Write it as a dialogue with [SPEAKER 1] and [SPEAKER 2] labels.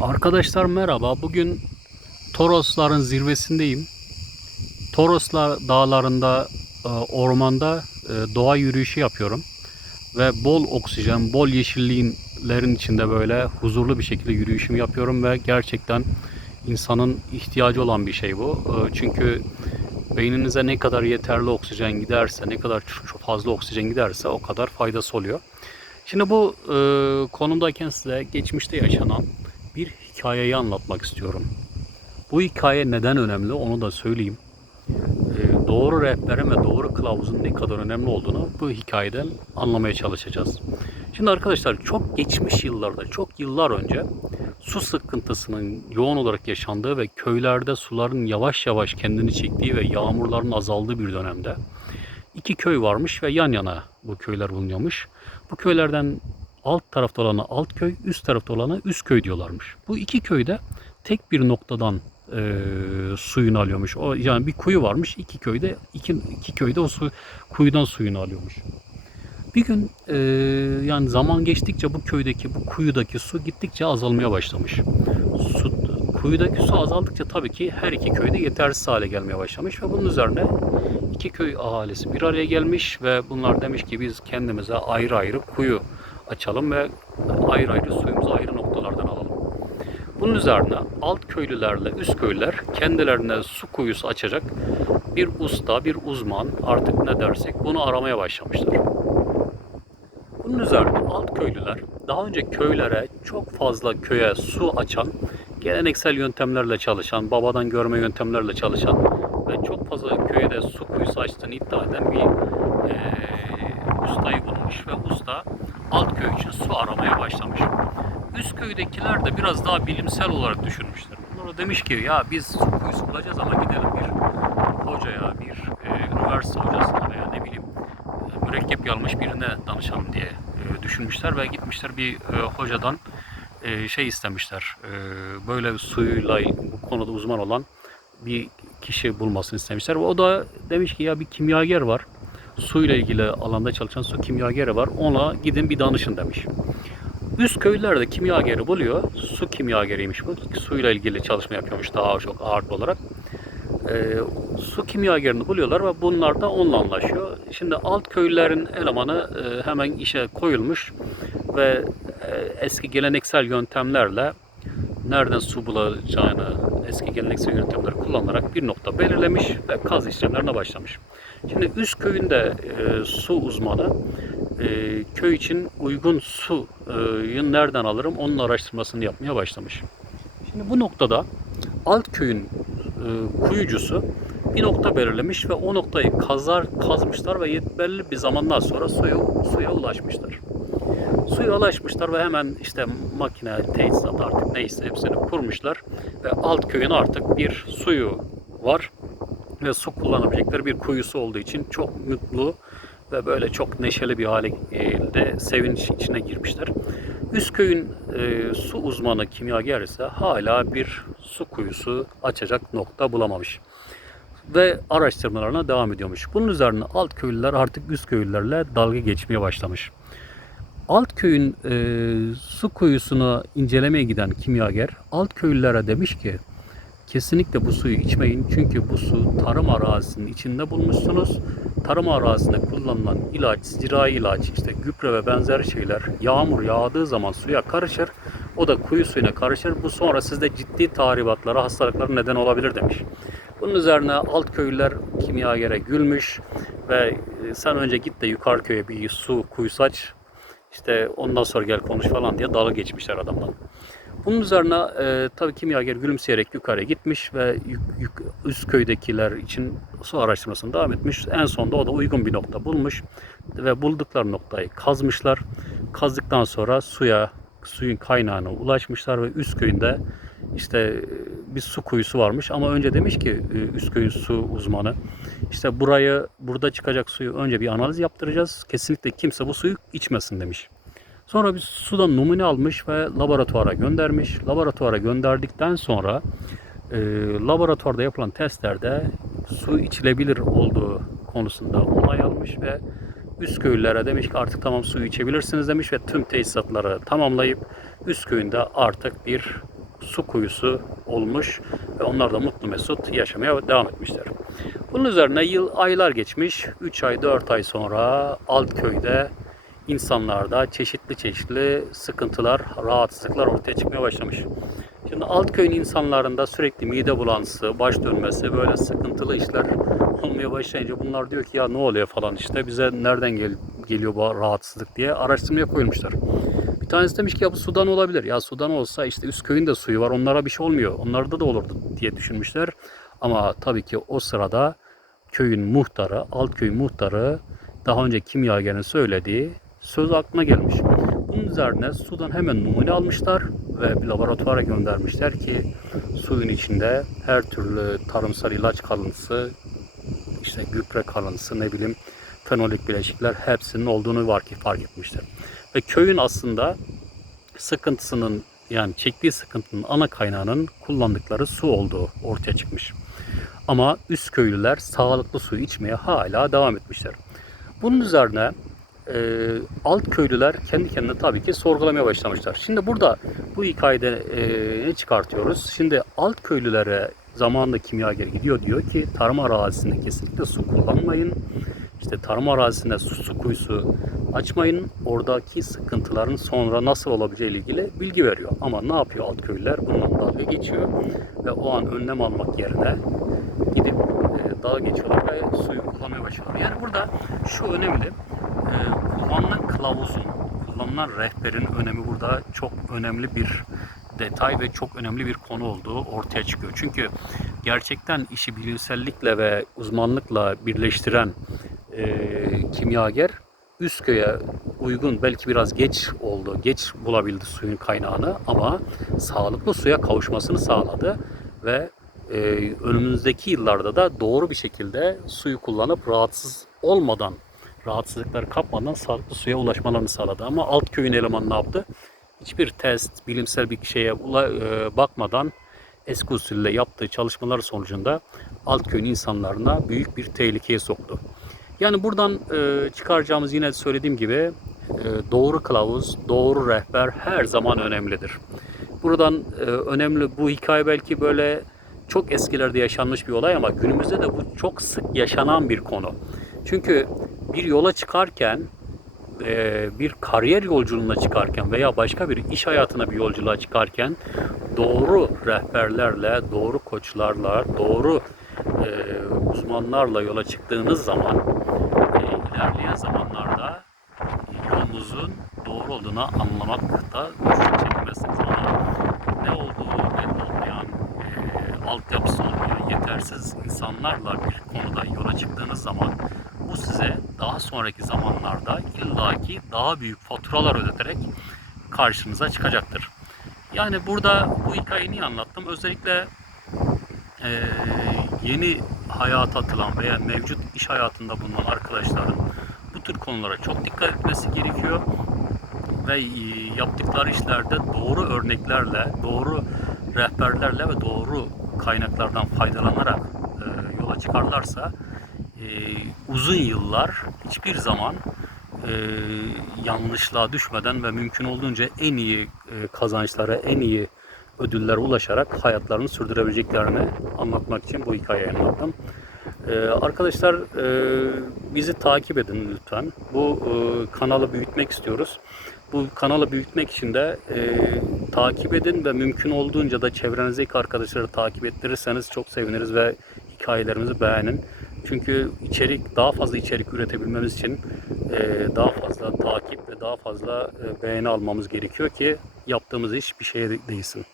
[SPEAKER 1] Arkadaşlar merhaba. Bugün Torosların zirvesindeyim. Toroslar dağlarında, e, ormanda e, doğa yürüyüşü yapıyorum. Ve bol oksijen, bol yeşilliğinlerin içinde böyle huzurlu bir şekilde yürüyüşümü yapıyorum ve gerçekten insanın ihtiyacı olan bir şey bu. E, Çünkü beyninize ne kadar yeterli oksijen giderse, ne kadar çok fazla oksijen giderse o kadar faydası oluyor. Şimdi bu e, konumdayken size geçmişte yaşanan bir hikayeyi anlatmak istiyorum. Bu hikaye neden önemli onu da söyleyeyim. E, doğru rehberin ve doğru kılavuzun ne kadar önemli olduğunu bu hikayeden anlamaya çalışacağız. Şimdi arkadaşlar çok geçmiş yıllarda, çok yıllar önce su sıkıntısının yoğun olarak yaşandığı ve köylerde suların yavaş yavaş kendini çektiği ve yağmurların azaldığı bir dönemde iki köy varmış ve yan yana bu köyler bulunuyormuş. Bu köylerden alt tarafta olana alt köy, üst tarafta olana üst köy diyorlarmış. Bu iki köyde tek bir noktadan e, suyunu alıyormuş. O yani bir kuyu varmış. iki köyde iki, iki köyde o su kuyudan suyunu alıyormuş. Bir gün e, yani zaman geçtikçe bu köydeki bu kuyudaki su gittikçe azalmaya başlamış. Su, kuyudaki su azaldıkça tabii ki her iki köyde yetersiz hale gelmeye başlamış ve bunun üzerine iki köy ahalisi bir araya gelmiş ve bunlar demiş ki biz kendimize ayrı ayrı kuyu açalım ve ayrı ayrı suyumuzu ayrı noktalardan alalım. Bunun üzerine alt köylülerle üst köylüler kendilerine su kuyusu açacak bir usta, bir uzman artık ne dersek bunu aramaya başlamışlar. Bunun üzerine alt köylüler daha önce köylere çok fazla köye su açan, geleneksel yöntemlerle çalışan, babadan görme yöntemlerle çalışan ve çok fazla köye de su kuyusu açtığını iddia eden bir eee, ustayı bulmuş ve usta alt köy için su aramaya başlamış. Üst köydekiler de biraz daha bilimsel olarak düşünmüşler. Bunlara demiş ki ya biz su kuyusu bulacağız ama gidelim bir hocaya, bir eee, üniversite hocasına veya ne bileyim e, mürekkep yalmış birine danışalım diye e, düşünmüşler ve gitmişler bir e, hocadan e, şey istemişler. E, böyle suyla bu konuda uzman olan bir kişi bulmasını istemişler. O da demiş ki ya bir kimyager var. Suyla ilgili alanda çalışan su kimyageri var. Ona gidin bir danışın demiş. Üst köylerde kimyageri buluyor. Su kimyageriymiş bu. Suyla ilgili çalışma yapıyormuş daha çok ağırlıklı olarak. Ee, su kimyagerini buluyorlar ve bunlar da onunla anlaşıyor. Şimdi alt köylülerin elemanı e, hemen işe koyulmuş ve e, eski geleneksel yöntemlerle nereden su bulacağını eski geleneksel yöntemleri kullanarak bir nokta belirlemiş ve kaz işlemlerine başlamış. Şimdi üst köyünde e, su uzmanı e, köy için uygun suyu nereden alırım onun araştırmasını yapmaya başlamış. Şimdi bu noktada alt köyün e, kuyucusu bir nokta belirlemiş ve o noktayı kazar kazmışlar ve belli bir zamandan sonra suyu suya ulaşmışlar. Suya ulaşmışlar ve hemen işte makine, tesisat artık neyse hepsini kurmuşlar ve alt köyün artık bir suyu var ve su kullanabilecekleri bir kuyusu olduğu için çok mutlu ve böyle çok neşeli bir hale e, de sevinç içine girmişler. Üst köyün e, su uzmanı kimyager ise hala bir su kuyusu açacak nokta bulamamış. Ve araştırmalarına devam ediyormuş. Bunun üzerine alt köylüler artık üst köylülerle dalga geçmeye başlamış. Alt köyün e, su kuyusunu incelemeye giden kimyager alt köylülere demiş ki kesinlikle bu suyu içmeyin çünkü bu su tarım arazisinin içinde bulmuşsunuz. Tarım arazisinde kullanılan ilaç, zirai ilaç, işte gübre ve benzeri şeyler yağmur yağdığı zaman suya karışır. O da kuyu suyuna karışır. Bu sonra sizde ciddi tahribatlara, hastalıklara neden olabilir demiş. Bunun üzerine alt köylüler kimyagere gülmüş ve e, sen önce git de yukarı köye bir su kuyusu aç. İşte ondan sonra gel konuş falan diye dalga geçmişler adamdan. Bunun üzerine e, tabii kimyager gülümseyerek yukarıya gitmiş ve yük, yük- üst köydekiler için su araştırmasını devam etmiş. En sonunda o da uygun bir nokta bulmuş ve buldukları noktayı kazmışlar. Kazdıktan sonra suya, suyun kaynağına ulaşmışlar ve üst köyünde işte e, bir su kuyusu varmış ama önce demiş ki e, üst köyün su uzmanı işte burayı burada çıkacak suyu önce bir analiz yaptıracağız. Kesinlikle kimse bu suyu içmesin demiş. Sonra bir sudan numune almış ve laboratuvara göndermiş. Laboratuvara gönderdikten sonra e, laboratuvarda yapılan testlerde su içilebilir olduğu konusunda onay almış ve üst demiş ki artık tamam suyu içebilirsiniz demiş ve tüm tesisatları tamamlayıp üst artık bir su kuyusu olmuş ve onlar da mutlu mesut yaşamaya devam etmişler. Bunun üzerine yıl aylar geçmiş. 3 ay 4 ay sonra Altköy'de insanlarda çeşitli çeşitli sıkıntılar, rahatsızlıklar ortaya çıkmaya başlamış. Şimdi Altköy'ün insanlarında sürekli mide bulantısı, baş dönmesi, böyle sıkıntılı işler olmaya başlayınca bunlar diyor ki ya ne oluyor falan işte bize nereden gel geliyor bu rahatsızlık diye araştırmaya koyulmuşlar. Bir tanesi demiş ki ya bu sudan olabilir. Ya sudan olsa işte üst köyün de suyu var onlara bir şey olmuyor. Onlarda da olurdu diye düşünmüşler. Ama tabii ki o sırada köyün muhtarı, Altköy muhtarı daha önce kimyagerin söylediği söz aklına gelmiş. Bunun üzerine sudan hemen numune almışlar ve bir laboratuvara göndermişler ki suyun içinde her türlü tarımsal ilaç kalıntısı, işte gübre kalıntısı, ne bileyim fenolik bileşikler hepsinin olduğunu var ki fark etmişler. Ve köyün aslında sıkıntısının yani çektiği sıkıntının ana kaynağının kullandıkları su olduğu ortaya çıkmış. Ama üst köylüler sağlıklı su içmeye hala devam etmişler. Bunun üzerine e, alt köylüler kendi kendine tabii ki sorgulamaya başlamışlar. Şimdi burada bu hikayede e, ne çıkartıyoruz? Şimdi alt köylülere zamanında kimyager gidiyor diyor ki tarım arazisinde kesinlikle su kullanmayın. İşte tarım arazisinde su, su kuyusu açmayın. Oradaki sıkıntıların sonra nasıl olabileceği ile ilgili bilgi veriyor. Ama ne yapıyor alt köylüler? Bundan dalga geçiyor ve o an önlem almak yerine gidip e, dağa geçiyorlar ve suyu kullanmaya başlıyorlar. Yani burada şu önemli. E, kullanılan kılavuzun, kullanılan rehberin önemi burada çok önemli bir detay ve çok önemli bir konu olduğu ortaya çıkıyor. Çünkü gerçekten işi bilimsellikle ve uzmanlıkla birleştiren e, kimyager üst köye uygun belki biraz geç oldu, geç bulabildi suyun kaynağını ama sağlıklı suya kavuşmasını sağladı ve e, önümüzdeki yıllarda da doğru bir şekilde suyu kullanıp rahatsız olmadan, rahatsızlıkları kapmadan sağlıklı suya ulaşmalarını sağladı. Ama alt köyün elemanı ne yaptı? Hiçbir test, bilimsel bir şeye ula- e, bakmadan eski usulle yaptığı çalışmalar sonucunda alt köyün insanlarına büyük bir tehlikeye soktu. Yani buradan e, çıkaracağımız yine söylediğim gibi e, doğru kılavuz, doğru rehber her zaman önemlidir. Buradan e, önemli bu hikaye belki böyle çok eskilerde yaşanmış bir olay ama günümüzde de bu çok sık yaşanan bir konu. Çünkü bir yola çıkarken e, bir kariyer yolculuğuna çıkarken veya başka bir iş hayatına bir yolculuğa çıkarken doğru rehberlerle, doğru koçlarla, doğru e, uzmanlarla yola çıktığınız zaman ilerleyen zamanlarda yolunuzun doğru olduğunu anlamakta güçlük çekmezsiniz. Ama ne olduğu belli olmayan e, altyapısı olmayan yetersiz insanlarla bir konuda yola çıktığınız zaman bu size daha sonraki zamanlarda illaki daha büyük faturalar ödeterek karşınıza çıkacaktır. Yani burada bu hikayeyi niye anlattım? Özellikle eee, yeni hayata atılan veya mevcut iş hayatında bulunan arkadaşların tür konulara çok dikkat etmesi gerekiyor ve e, yaptıkları işlerde doğru örneklerle, doğru rehberlerle ve doğru kaynaklardan faydalanarak e, yola çıkarlarsa e, uzun yıllar hiçbir zaman yanlışlığa düşmeden ve mümkün olduğunca en iyi kazançlara, en iyi ödüllere ulaşarak hayatlarını sürdürebileceklerini anlatmak için bu hikayeyi anlattım. Ee, arkadaşlar e, bizi takip edin lütfen. Bu e, kanalı büyütmek istiyoruz. Bu kanalı büyütmek için de e, takip edin ve mümkün olduğunca da çevrenizdeki arkadaşları takip ettirirseniz çok seviniriz ve hikayelerimizi beğenin. Çünkü içerik daha fazla içerik üretebilmemiz için e, daha fazla takip ve daha fazla e, beğeni almamız gerekiyor ki yaptığımız iş bir şeye değilsin.